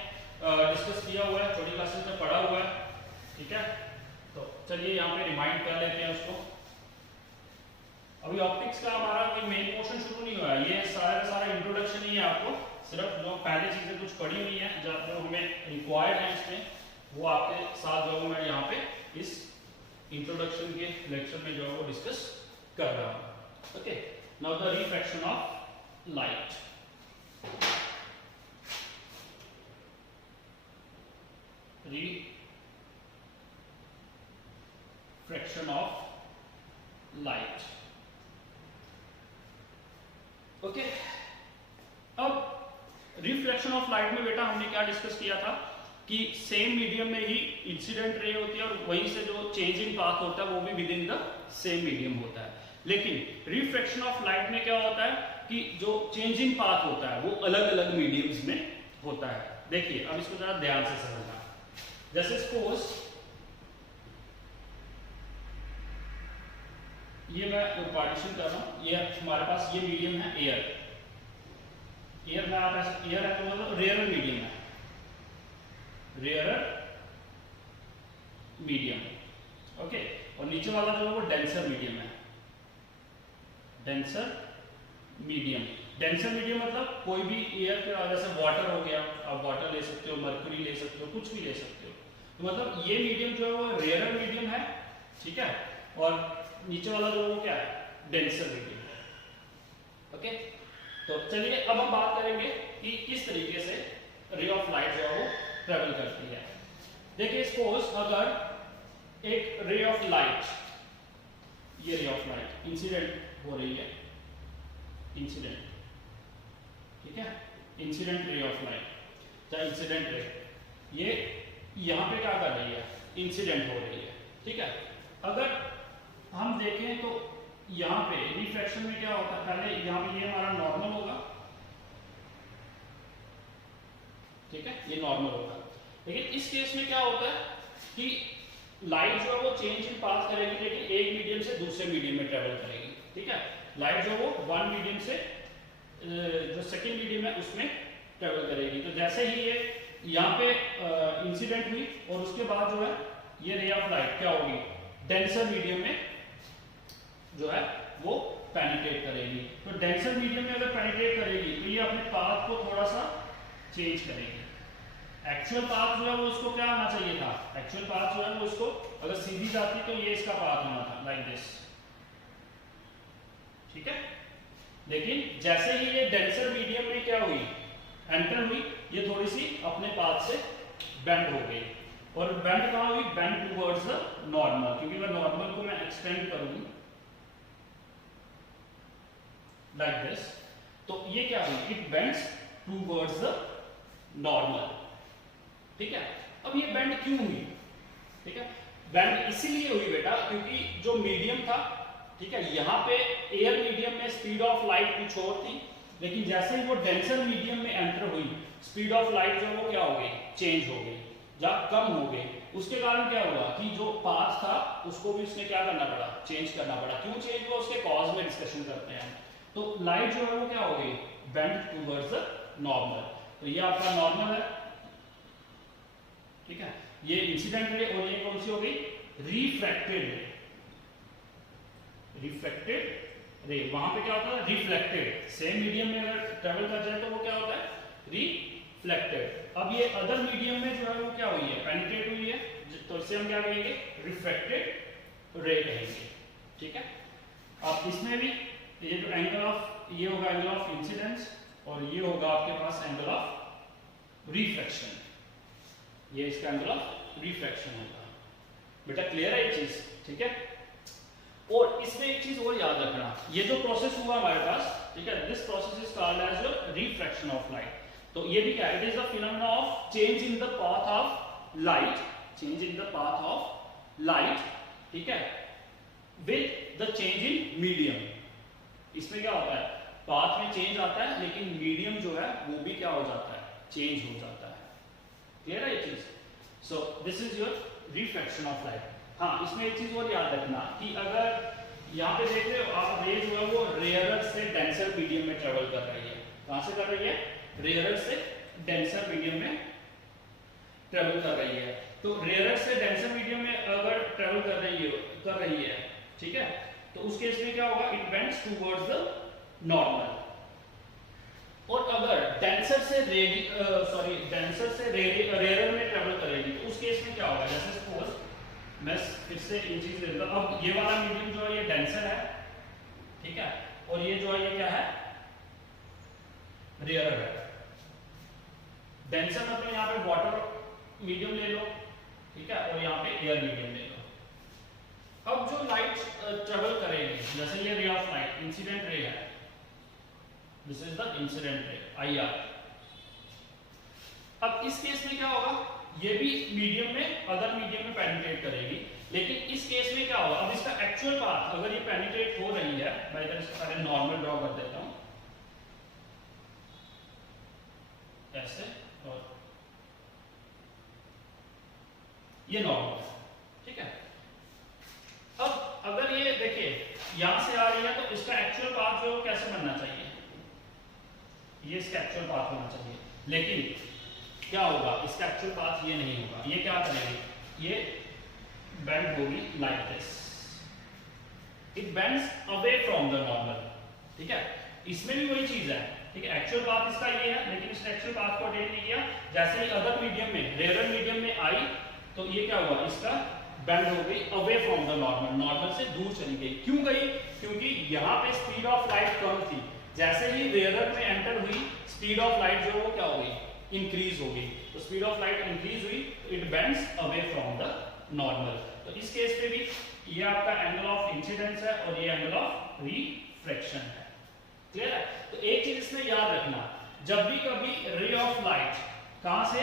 डिस्कस किया हुआ है, छोटी क्लासेस में पढ़ा हुआ है, ठीक है। तो चलिए यहाँ पे रिमाइंड कर लेते हैं उसको। अभी ऑप्टिक्स का हमारा कोई मेन पोर्शन शुरू नहीं हुआ है, ये सारा इंट्रोडक्शन ही है, आपको सिर्फ जो पहले चीजें कुछ पढ़ी हुई हैं जो हमें रिक्वायर्ड है इसमें, वो आपके साथ जो मैं यहाँ पे इस इंट्रोडक्शन के लेक्चर में जो है वो डिस्कस कर रहा हूँ। Okay, now the refraction of light. Refraction of light. Okay, अब रिफ्लेक्शन ऑफ लाइट में बेटा हमने क्या डिस्कस किया था कि सेम मीडियम में ही इंसिडेंट रे होती है और वहीं से जो चेंज इन पाथ होता है वो भी with in the same medium होता है। लेकिन रिफ्रैक्शन ऑफ लाइट में क्या होता है कि जो चेंज इन पाथ होता है वो अलग अलग मीडियम्स में होता है। देखिए अब इसको जरा ध्यान से समझना। जैसे सपोज ये मैं पार्टीशन कर रहा हूं, ये हमारे पास ये मीडियम है एयर, एयर में आप ऐसे एयर है तो मतलब रेयरर मीडियम है, रेयरर मीडियम, ओके। और नीचे वाला जो है वो डेंसर मीडियम है, डेंसर मीडियम। डेंसर मीडियम मतलब कोई भी एयर के, जैसे वाटर हो गया, आप वाटर ले सकते हो, मर्क्यूरी ले सकते हो, कुछ भी ले सकते हो। तो मतलब ये मीडियम जो है वो रेयरर मीडियम है, ठीक है। और नीचे वाला जो वो क्या है, डेंसर मीडियम है, ओके। तो चलिए अब हम बात करेंगे कि किस तरीके से रे ऑफ लाइट जो है वो ट्रेवल करती है। देखिए सपोज अगर एक रे ऑफ लाइट, ये रे ऑफ लाइट इंसिडेंट हो रही है, इंसिडेंट, ठीक है, इंसिडेंट रे ऑफ लाइट या इंसिडेंट रे, ये यहां पे क्या कर रही है, इंसिडेंट हो रही है, ठीक है। अगर हम देखें तो यहां पे रिफ्रैक्शन में क्या होता है, पहले यहां पे ये हमारा नॉर्मल होगा, ठीक है, ये नॉर्मल होगा। लेकिन इस केस में क्या होता है कि लाइट जो है वो चेंज इन पाथ करेगी, लेकिन एक मीडियम से दूसरे मीडियम में ट्रेवल करेगी, ठीक है। लाइट जो वो वन मीडियम से जो सेकेंड मीडियम है उसमें ट्रेवल करेगी। तो जैसे ही ये यहाँ पे इंसिडेंट हुई और उसके बाद जो है ये रे ऑफ लाइट क्या होगी, डेंसर मीडियम में जो है वो पेनिट्रेट करेगी। तो डेंसर मीडियम में अगर पेनिट्रेट करेगी तो ये अपने पाथ को थोड़ा सा चेंज करेगी। एक्चुअल पाथ जो है वो उसको क्या आना चाहिए था, एक्चुअल पाथ जो है वो उसको अगर सीधी जाती तो ये इसका पाथ होना था लाइक दिस, ठीक है। लेकिन जैसे ही ये डेंसर मीडियम में क्या हुई, एंटर हुई, ये थोड़ी सी अपने पाथ से बेंड हो गई। और बेंड कहाँ हुई, बेंड टुवर्ड्स द नॉर्मल, क्योंकि अगर नॉर्मल को मैं एक्सटेंड करूंगी लाइक दिस, तो ये क्या हुई, it bends towards the normal. ठीक है, अब ये बेंड क्यों हुई? ठीक है, बेंड इसीलिए हुई बेटा क्योंकि जो मीडियम था, ठीक है, यहाँ पे एयर मीडियम में स्पीड ऑफ लाइट कुछ और थी, लेकिन जैसे ही वो डेंसर मीडियम में एंटर हुई, स्पीड ऑफ लाइट जो वो क्या हो गई, चेंज हो गई, जब कम हो गई। उसके कारण क्या हुआ कि जो पाथ था उसको भी उसने क्या करना पड़ा, चेंज करना पड़ा। क्यों चेंज हुआ उसके कॉज में डिस्कशन करते हैं। तो लाइट जो है वो क्या हो गई, बेंड टूवर्ड्स द नॉर्मल। तो ये आपका नॉर्मल है, ठीक है, ये इंसिडेंट रे, और ये कौन सी हो गई, रिफ्रैक्टेड रे। रिफ्रैक्टेड रे, वहां पे क्या होता है, रिफ्लेक्टेड। सेम मीडियम में अगर ट्रेवल कर जाए तो वो क्या होता है, रिफ्लेक्टेड। अब ये अदर मीडियम में जो है वो क्या हुई है, पेनिट्रेट हुई है, तो इसे हम क्या कहेंगे, रिफ्रैक्टेड रे कहेंगे। ठीक है, अब इसमें भी ये जो एंगल ऑफ, ये होगा एंगल ऑफ इंसिडेंस, और ये होगा आपके पास एंगल ऑफ रिफ्रैक्शन, ये इसका एंगल ऑफ रिफ्रैक्शन होगा। बेटा क्लियर है ये चीज? ठीक है, और इसमें एक चीज और याद रखना, ये जो प्रोसेस हुआ हमारे पास, ठीक है, this process is called as refraction of light. तो ये भी क्या है, it is the phenomena of change in the path of light, change in the path of light, ठीक है, with the change in medium. इसमें क्या होता है, पाथ में चेंज आता है, लेकिन मीडियम जो है वो भी क्या हो जाता है, चेंज हो जाता है। क्लियर है ये चीज? सो this is your refraction of light. हाँ, इसमें एक चीज और याद रखना कि अगर यहाँ पे देख रहे हो आप, रे जो है वो रेयरर से डेंसर मीडियम में ट्रेवल कर रही है। कहां से कर रही है, रेयरर से डेंसर मीडियम में ट्रेवल कर रही है। तो रेयरर से डेंसर मीडियम में अगर ट्रेवल कर रही है, ठीक है, तो उस केस में क्या होगा, it bends towards the normal. और अगर डेंसर से रेयरर में ट्रेवल करेगी तो उस केस में क्या होगा, जैसे सपोज मैं फिर से इन चीज लेता हूं, अब ये वाला मीडियम जो है ये डेंसर है, ठीक है, और ये जो है ये क्या है, रेयरर है। डेंसर मतलब यहाँ पे वाटर मीडियम ले लो, ठीक है, और यहाँ पे एयर मीडियम ले लो। अब जो लाइट ट्रेवल करेगी, जैसे ये रे ऑफ लाइट इंसिडेंट रे है, दिस इज द इंसिडेंट रे IR। अब इस केस में क्या होगा, ये भी मीडियम में, अदर मीडियम में पेनिट्रेट करेगी, लेकिन इस केस में क्या होगा, अब इसका एक्चुअल पाथ अगर ये पेनिट्रेट हो रही है, मैं इधर इसका पहले नॉर्मल ड्रॉ कर देता हूं ऐसे, और ये नॉर्मल है, ठीक है। अब अगर ये देखिए यहां से आ रही है, तो इसका एक्चुअल पाथ जो कैसे बनना चाहिए, ये इसका एक्चुअल पाथ होना चाहिए, लेकिन क्या होगा, इसका एक्चुअल पाथ ये नहीं होगा। ये क्या करेगी, ये बेंड होगी like this, it bends away from the normal, ठीक है। इसमें भी वही चीज है, ठीक है, एक्चुअल पाथ इसका ये है, लेकिन इसने एक्चुअल पाथ को अटेन नहीं किया। जैसे ही अदर मीडियम में, रेयर मीडियम में आई, तो ये क्या हुआ, इसका बेंड हो गई away from the normal, normal से दूर चली गई। क्यों गई, क्योंकि यहाँ पे स्पीड ऑफ लाइट कम थी, जैसे ही रेयर में एंटर हुई, स्पीड ऑफ लाइट जो वो क्या हो गई, इंक्रीज हो गई। तो स्पीड ऑफ लाइट इंक्रीज हुई, it bends away from the normal. तो इस केस पे भी ये आपका एंगल ऑफ इंसिडेंस है और ये एंगल ऑफ रिफ्रैक्शन है। क्लियर है? तो एक चीज इसमें याद रखना, जब भी कभी रे ऑफ लाइट कहां से,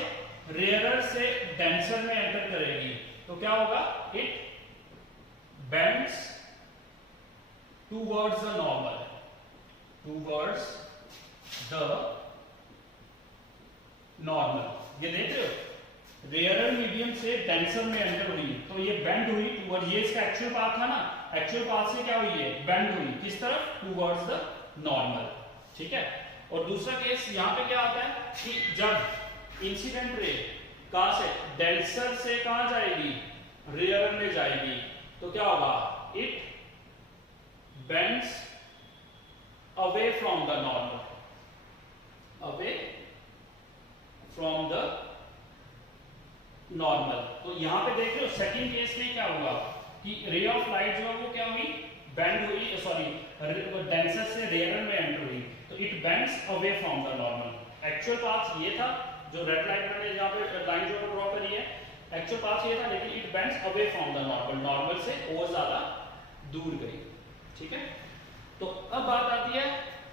रेयरर से डेंसर में एंटर करेगी, तो क्या होगा, it bends towards the normal, towards the normal. ये देख रहे हो, रेयरर मीडियम से डेंसर में एंटर हुई, तो ये बेंड हुई टूवर्ड, ये इसका एक्चुअल पाथ था ना, एक्चुअल पाथ से क्या हुई है, बेंड हुई, किस तरफ, टूवर्ड्स द नॉर्मल, ठीक है। और दूसरा केस यहां पे क्या आता है कि जब इंसिडेंट रे कहां से, डेंसर से कहां जाएगी, रेयरर में जाएगी, तो क्या होगा, it bends away from the normal, away from the normal. तो यहां पे देख रहे हो सेकंड केस में क्या हुआ कि रे ऑफ लाइट जो है वो क्या हुई, बेंड हुई, सॉरी डेंसर से रेयरर में एंटर हुई, तो it bends away from the normal. Actual path ये था, जो रेड लाइट मैंने यहाँ पे लाइन जो ड्रॉ करी है, एक्चुअल पाथ ये था, लेकिन it bends away from the normal, normal से और ज्यादा दूर गई, ठीक है। तो अब बात आती है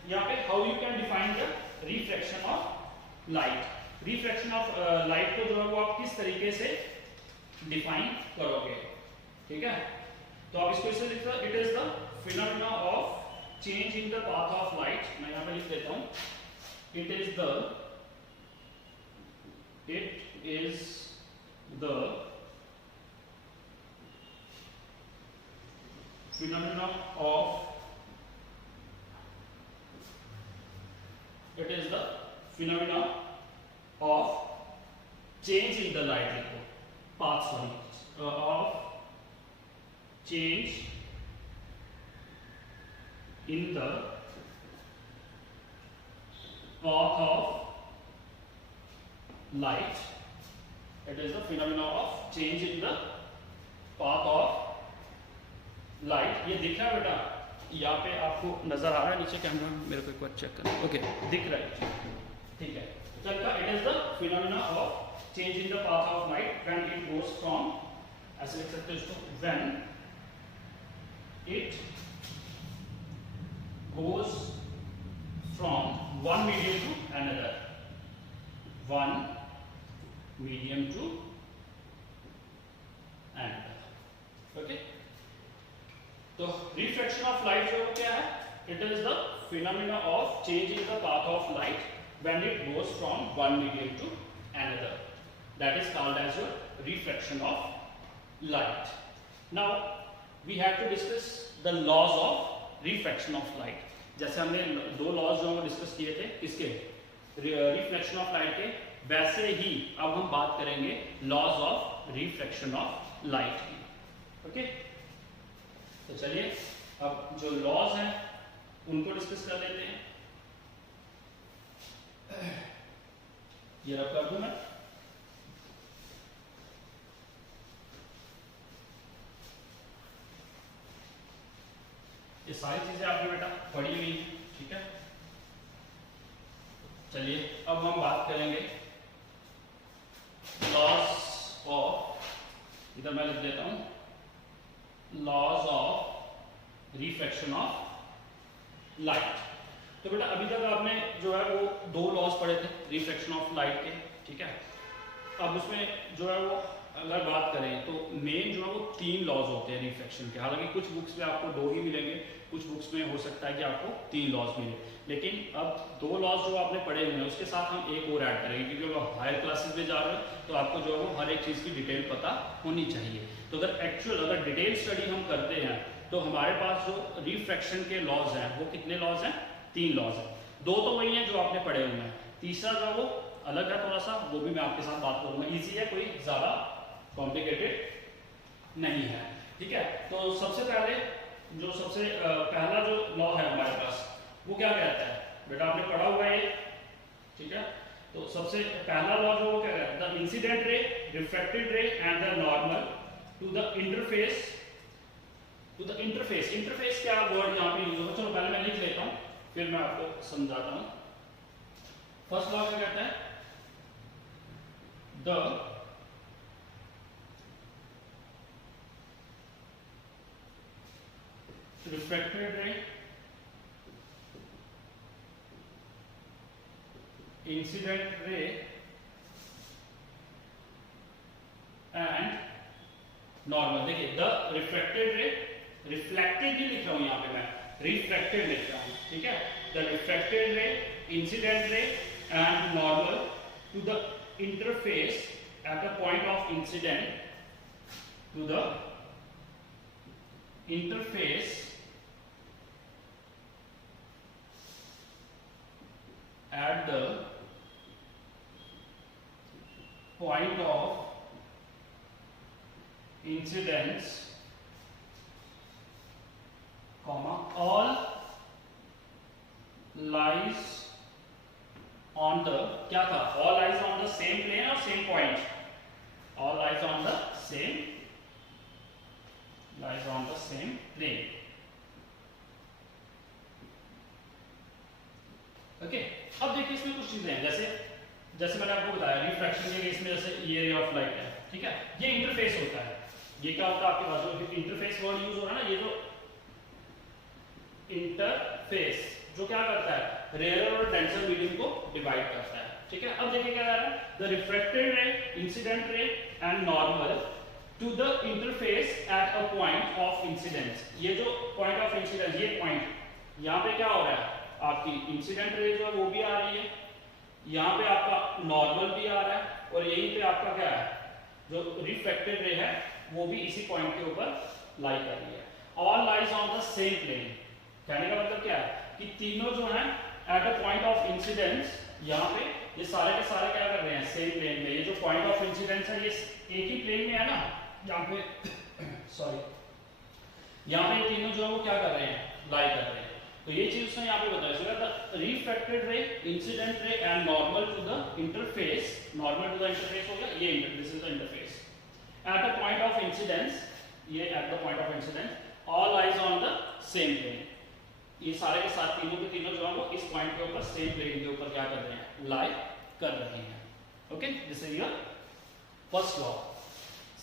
यहाँ पे how you can define the refraction of light. Refraction of light को जो है वो आप किस तरीके से डिफाइन करोगे, ठीक है। तो आप इसको इसे लिख दो, it is the phenomena of change in the path of light. मैं यहाँ पे लिख देता हूँ, it is the phenomena of change in the light path, of change in the path of light. It is the phenomena of change in the path of light. ये दिख रहा है बेटा, यहाँ पे आपको नजर आ रहा है नीचे कैमरा में, मेरे को एक बार चेक करना। ओके, दिख रहा है, ठीक है। चल, it is the phenomena of change in the path of light when it goes from, ऐसे लिख सकते हो इसको, when it goes from one medium to another, one medium to another. Okay, तो रिफ्रैक्शन ऑफ लाइट जो क्या है, it is the phenomena of change in the path of light when it goes from one medium to another, that is called as your refraction of light. Now we have to discuss the laws of refraction of light. जैसे हमने दो laws जो discuss किए थे किसके, reflection of light के, वैसे ही अब हम बात करेंगे laws of refraction of light की। ओके, तो चलिए अब जो लॉज हैं उनको डिस्कस कर लेते हैं। ये रब कर दूं मैं, ये सारी चीजें आपने बेटा पढ़ी हुई, ठीक है। चलिए अब हम बात करेंगे लॉज ऑफ, इधर मैं लिख देता हूं, laws of refraction of light. तो बेटा अभी तक आपने जो है वो दो लॉज पढ़े थे रिफ्रैक्शन ऑफ लाइट के, ठीक है। अब उसमें जो है वो अगर बात करें तो मेन जो है वो तीन लॉज होते हैं रिफ्रैक्शन के। हालांकि कुछ बुक्स में आपको दो ही मिलेंगे, कुछ बुक्स में हो सकता है कि आपको तीन लॉज मिले, लेकिन अब दो लॉज जो आपने पढ़े हुए हैं उसके साथ हम एक और ऐड करेंगे, क्योंकि अगर हायर क्लासेस में जा रहे हैं तो आपको जो है वो हर एक चीज़ की डिटेल पता होनी चाहिए। तो अगर डिटेल स्टडी हम करते हैं तो हमारे पास जो रिफ्रैक्शन के लॉज हैं वो कितने लॉज हैं, तीन लॉज हैं। दो तो वही हैं जो आपने पढ़े हुए हैं, तीसरा जो वो अलग है थोड़ा सा, वो भी मैं आपके साथ बात करूंगा। इजी है, कोई ज्यादा कॉम्प्लिकेटेड नहीं है, ठीक है। तो सबसे पहले जो पहला जो लॉ है हमारे पास वो क्या कहता है, बेटा आपने पढ़ा हुआ है ये, ठीक है। तो सबसे पहला लॉ जो वो क्या कहता है, the incident ray, refracted ray and the normal to the interface, interface क्या वर्ड यहाँ पे यूज होगा, चलो पहले मैं लिख लेता हूँ फिर मैं आपको समझाता हूँ। फर्स्ट लॉ क्या कहता है, the refracted ray, incident ray and normal. देखिए द रिफ्रैक्टेड रे, रिफ्लेक्टेड नहीं लिख रहा हूं यहां पे मैं, रिफ्रैक्टेड लिख रहा हूं, ठीक है। The refracted ray, incident ray and normal to the interface at the point of incident, to the interface at the point of incidence, comma, all lies on the, क्या था, all lies on the same plane or same point, all lies on the same plane। Okay, अब देखिए इसमें कुछ चीजें हैं, जैसे मैंने आपको बताया रिफ्रैक्शन के केस में जैसे ये रे ऑफ लाइट है, ठीक है। ये इंटरफेस होता है, ये क्या होता है आपके पास जो इंटरफेस वर्ड यूज हो रहा है ना, ये जो इंटरफेस जो क्या करता है रेयर और डेंसर मीडियम को डिवाइड करता है। ठीक है, अब देखिए क्या कह रहा है, the refracted ray, incident ray and normal to the interface at a point of incidence. ये जो पॉइंट ऑफ इंसिडेंस, ये पॉइंट यहाँ पे क्या हो रहा है, आपकी इंसिडेंट रे जो है वो भी आ रही है, यहाँ पे आपका नॉर्मल भी आ रहा है, और यहीं पे आपका क्या है जो रिफ्रैक्टेड रे है वो भी इसी पॉइंट के ऊपर लाई कर रही है। All lies on the same plane. कहने का मतलब क्या है कि तीनों जो है at a point of incidence, यहाँ पे ये सारे के सारे क्या कर रहे हैं सेम प्लेन में। ये जो पॉइंट ऑफ इंसिडेंस है ये एक ही प्लेन में है ना, यहाँ पे सॉरी, यहाँ पे ये तीनों जो है वो क्या कर रहे हैं लाई कर रहे हैं। तो ये चीज उसने यहाँ पे बताया, the refracted ray, incident ray and normal to the interface. Normal to the interface हो गया, ये this is the interface at the point of incidence, ये at the point of incidence, all lies on the same plane. ये सारे के साथ तीनों के तीनों जो है वो इस पॉइंट के ऊपर सेम प्लेन के ऊपर क्या कर रहे हैं लाई कर रहे हैं। Okay, this is your first law.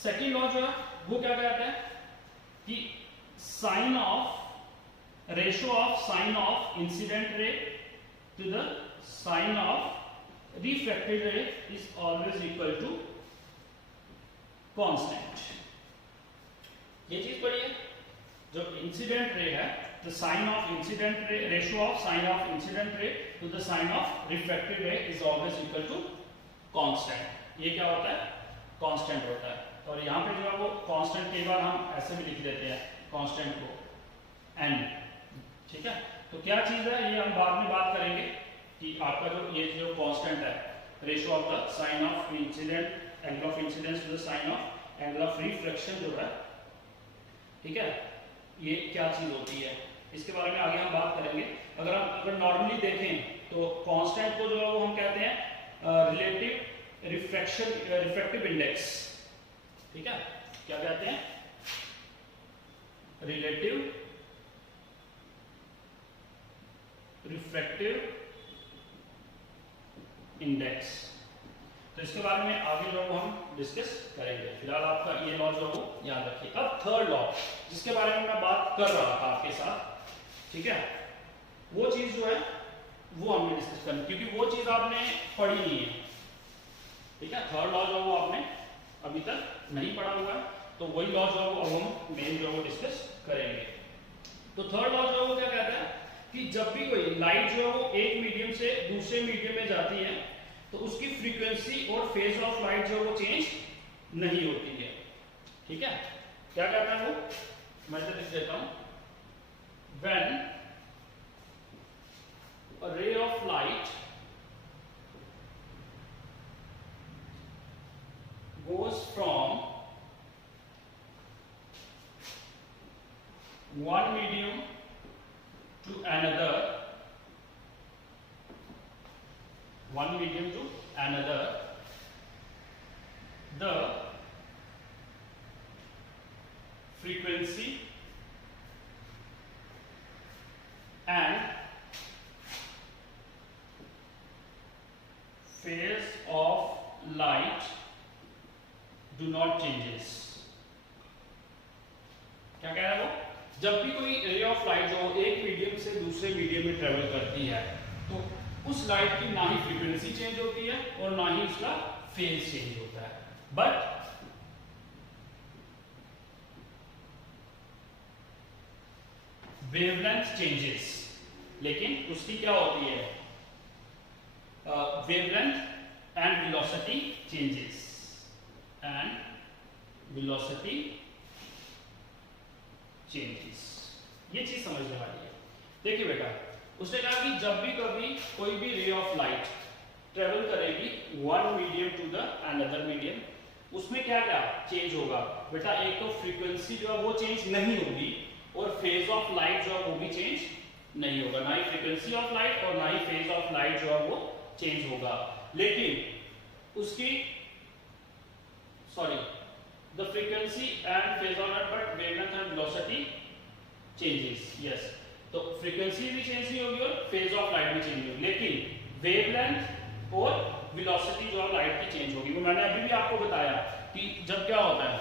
Second law जो है वो क्या कहता है कि sine of ratio of sine of incident ray to the sine of refracted ray is always equal to constant. ये चीज पढ़िए, जो इंसिडेंट रे है, the sine of incident ray, ratio of sine of incident ray to the sine of refracted ray is always equal to constant. ये क्या होता है constant होता है। और यहाँ पे जो है वो कांस्टेंट कई बार हम ऐसे भी लिख देते हैं कांस्टेंट को n। ठीक है, तो क्या चीज है ये हम बाद में बात करेंगे कि आपका जो ये जो कांस्टेंट है ratio of the sine of incident angle of incidence to the sine of angle of reflection जो है, ठीक है, ये क्या चीज होती है इसके बारे में आगे हम बात करेंगे। अगर नॉर्मली देखें तो कांस्टेंट को जो है वो हम कहते हैं रिलेटिव रिफ्रैक्टिव इंडेक्स। ठीक है, क्या कहते हैं रिलेटिव रिफ्रैक्टिव इंडेक्स। तो इसके बारे में आगे जो हम डिस्कस करेंगे। फिलहाल आपका ये लॉ जो वो याद रखिए। अब थर्ड लॉ जिसके बारे में मैं बात कर रहा था आपके साथ, ठीक है, वो चीज जो है वो हमने डिस्कस करनी, क्योंकि वो चीज आपने पढ़ी नहीं है। ठीक है, थर्ड लॉ जो वो आपने अभी तक नहीं पढ़ा हुआ है, तो वही लॉ जो है वो अब हम मेन जो है वो डिस्कस करेंगे। तो थर्ड लॉ जो है वो क्या कहता है कि जब भी कोई लाइट जो है वो एक मीडियम से दूसरे मीडियम में जाती है तो उसकी फ्रीक्वेंसी और फेज ऑफ लाइट जो है वो चेंज नहीं होती है। ठीक है, क्या कहता है वो, मैं तो लिख देता हूं, व्हेन अ रे of light goes from one medium to another, one medium to another, the frequency and phase of light do not changes। क्या कह रहा है वो, जब भी कोई रे ऑफ लाइट जो एक मीडियम से दूसरे मीडियम में ट्रेवल करती है तो उस लाइट की ना ही फ्रीक्वेंसी चेंज होती है और ना ही उसका फेज चेंज होता है, बट वेवलेंथ चेंजेस। लेकिन उसकी क्या होती है, wavelength and velocity changes, and velocity changes. ये चीज समझने वाली है। देखिए बेटा, उसने कहा कि जब भी कभी कोई भी रे ऑफ लाइट ट्रेवल करेगी one medium to the another medium, उसमें क्या क्या चेंज होगा बेटा, एक तो फ्रीक्वेंसी जो है वो चेंज नहीं होगी और फेज ऑफ लाइट जो है वो भी चेंज नहीं होगा। ना ही फ्रीक्वेंसी ऑफ लाइट और ना ही फेज ऑफ लाइट जो है वो चेंज होगा। लेकिन उसकी the frequency and phase of light, but wavelength and velocity changes। yes, तो frequency भी चेंज नहीं होगी और phase of light भी चेंज नहीं होगी, लेकिन wavelength और velocity जो है लाइट की चेंज होगी। वो मैंने अभी भी आपको बताया कि जब क्या होता है,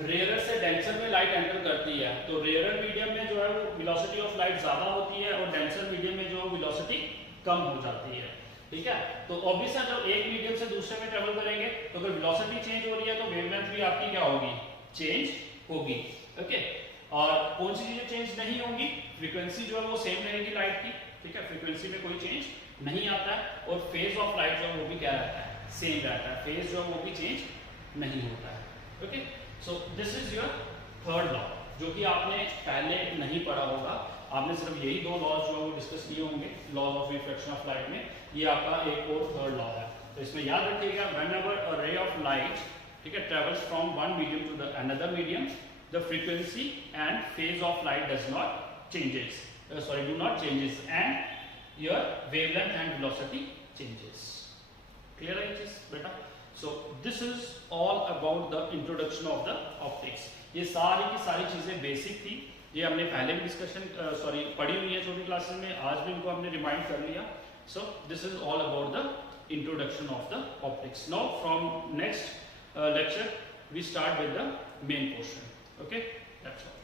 रेयरर से डेंसर में लाइट एंटर करती है, तो रेयरर मीडियम में जो है वो वेलोसिटी ऑफ लाइट ज्यादा होती है और डेंसर मीडियम में जो वेलोसिटी कम हो जाती है। ठीक है, तो ऑब्वियस है जब एक मीडियम से दूसरे में ट्रेवल करेंगे तो अगर वेलोसिटी चेंज हो रही है तो वेवलेंथ भी आपकी क्या होगी, चेंज होगी। ओके, और कौन सी चीजें चेंज नहीं होंगी, फ्रीक्वेंसी जो है वो सेम रहेगी लाइट की। ठीक है, फ्रीक्वेंसी में कोई चेंज नहीं आता है, और फेज ऑफ लाइट जो है वो भी क्या रहता है, सेम रहता है, फेज जो है वो भी चेंज नहीं होता है। Okay, so this is your third law, जो कि आपने पहले नहीं पढ़ा होगा, आपने सिर्फ यही दो लॉज जो है वो डिस्कस किए होंगे laws of reflection of light में, ये आपका एक और थर्ड लॉ है। तो इसमें याद रखिएगा, व्हेनेवर अ रे ऑफ लाइट, ठीक है, travels from one medium to the another medium, the frequency and phase of light does not changes, do not changes, and your wavelength and velocity changes. Clear है ये चीज बेटा? So this is all about the introduction of the optics. ये सारी की सारी चीजें basic थी, ये हमने पहले भी डिस्कशन पढ़ी हुई है छोटी क्लासेस में, आज भी इनको हमने रिमाइंड कर लिया। So this is all about the introduction of the optics. Now from next lecture we start with the main portion. Okay, that's all.